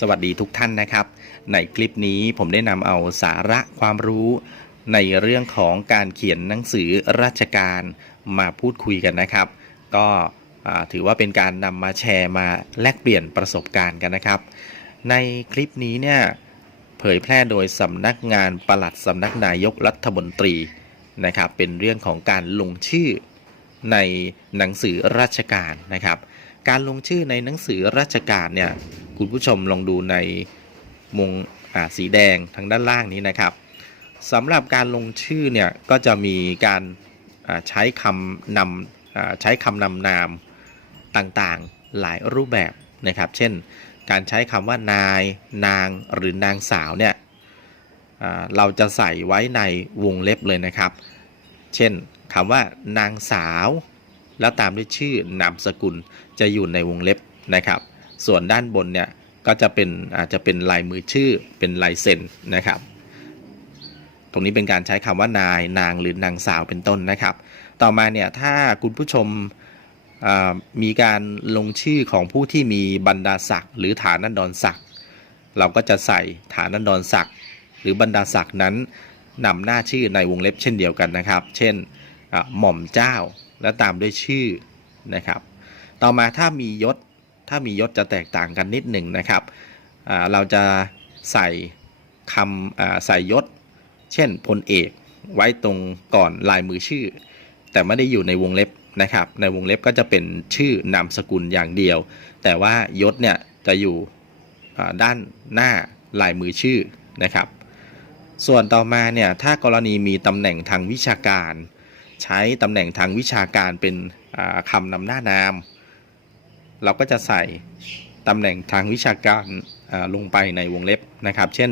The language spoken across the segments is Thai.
สวัสดีทุกท่านนะครับ ในคลิปนี้ผมได้นำเอาสาระความรู้ในเรื่องของการเขียนหนังสือราชการมาพูดคุยกันนะครับ ก็ถือว่าเป็นการนำมาแชร์มาแลกเปลี่ยนประสบการณ์กันนะครับ ในคลิปนี้เนี่ยเผยแพร่โดยสำนักงานปลัดสำนักนายกรัฐมนตรีนะครับ เป็นเรื่องของการลงชื่อในหนังสือราชการนะครับ การลงชื่อในหนังสือราชการเนี่ยคุณผู้ชมลองดูในวงสีแดงทางด้านล่างนี้นะครับสำหรับการลงชื่อเนี่ยก็จะมีการใช้คำนำใช้คำนำนามต่างๆหลายรูปแบบนะครับ เช่น การใช้คำว่านาย นางหรือนางสาวเนี่ยเราจะใส่ไว้ในวงเล็บเลยนะครับ เช่นคำว่านางสาว แล้วตามด้วยชื่อนามสกุลจะอยู่ในวงเล็บนะครับ ส่วนด้านบนเนี่ยก็จะเป็นอาจจะเป็นลายมือชื่อเป็นลายเซ็นนะครับ ตรงนี้เป็นการใช้คำว่านายนางหรือนางสาวเป็นต้นนะครับ ต่อมาเนี่ยถ้าคุณผู้ชมมีการลงชื่อของผู้ที่มีบรรดาศักดิ์หรือฐานันดรศักดิ์เราก็จะใส่ฐานันดรศักดิ์หรือบรรดาศักดิ์นั้นนำหน้าชื่อในวงเล็บเช่นเดียวกันนะครับ เช่น หม่อมเจ้า และตามด้วยชื่อนะครับ ต่อมาถ้ามียศ ถ้ามียศจะแตกต่างกันนิดหนึ่งนะครับ เราจะใส่คำใส่ยศ เช่นพลเอกไว้ตรงก่อนลายมือชื่อ แต่ไม่ได้อยู่ในวงเล็บนะครับ ในวงเล็บก็จะเป็นชื่อนามสกุลอย่างเดียว แต่ว่ายศเนี่ยจะอยู่ด้านหน้าลายมือชื่อนะครับ ส่วนต่อมาเนี่ยถ้ากรณีมีตำแหน่งทางวิชาการ ใช้ตำแหน่งทางวิชาการเป็นคำนำหน้านาม เราก็จะใส่ตำแหน่งทางวิชาการลงไปในวงเล็บนะครับ เช่น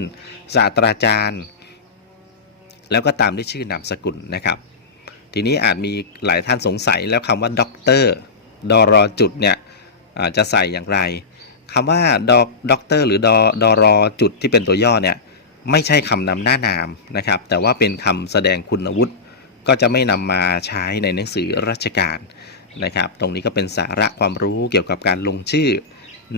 ศาสตราจารย์ แล้วก็ตามด้วยชื่อนามสกุลนะครับ ทีนี้อาจมีหลายท่านสงสัยแล้วคำว่าด็อกเตอร์ดอรอจุดเนี่ยจะใส่อย่างไรคำว่าดอกด็อกเตอร์หรือดอดอรอจุดที่เป็นตัวย่อเนี่ยไม่ใช่คำนำหน้านามนะครับ แต่ว่าเป็นคำแสดงคุณวุฒิ ก็จะไม่นำมาใช้ในหนังสือราชการนะครับ ตรงนี้ก็เป็นสาระความรู้เกี่ยวกับการลงชื่อ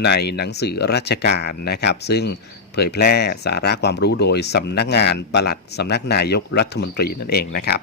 ในหนังสือราชการนะครับ ซึ่งเผยแพร่สาระความรู้โดยสำนักงานปลัดสำนักนายกรัฐมนตรีนั่นเองนะครับ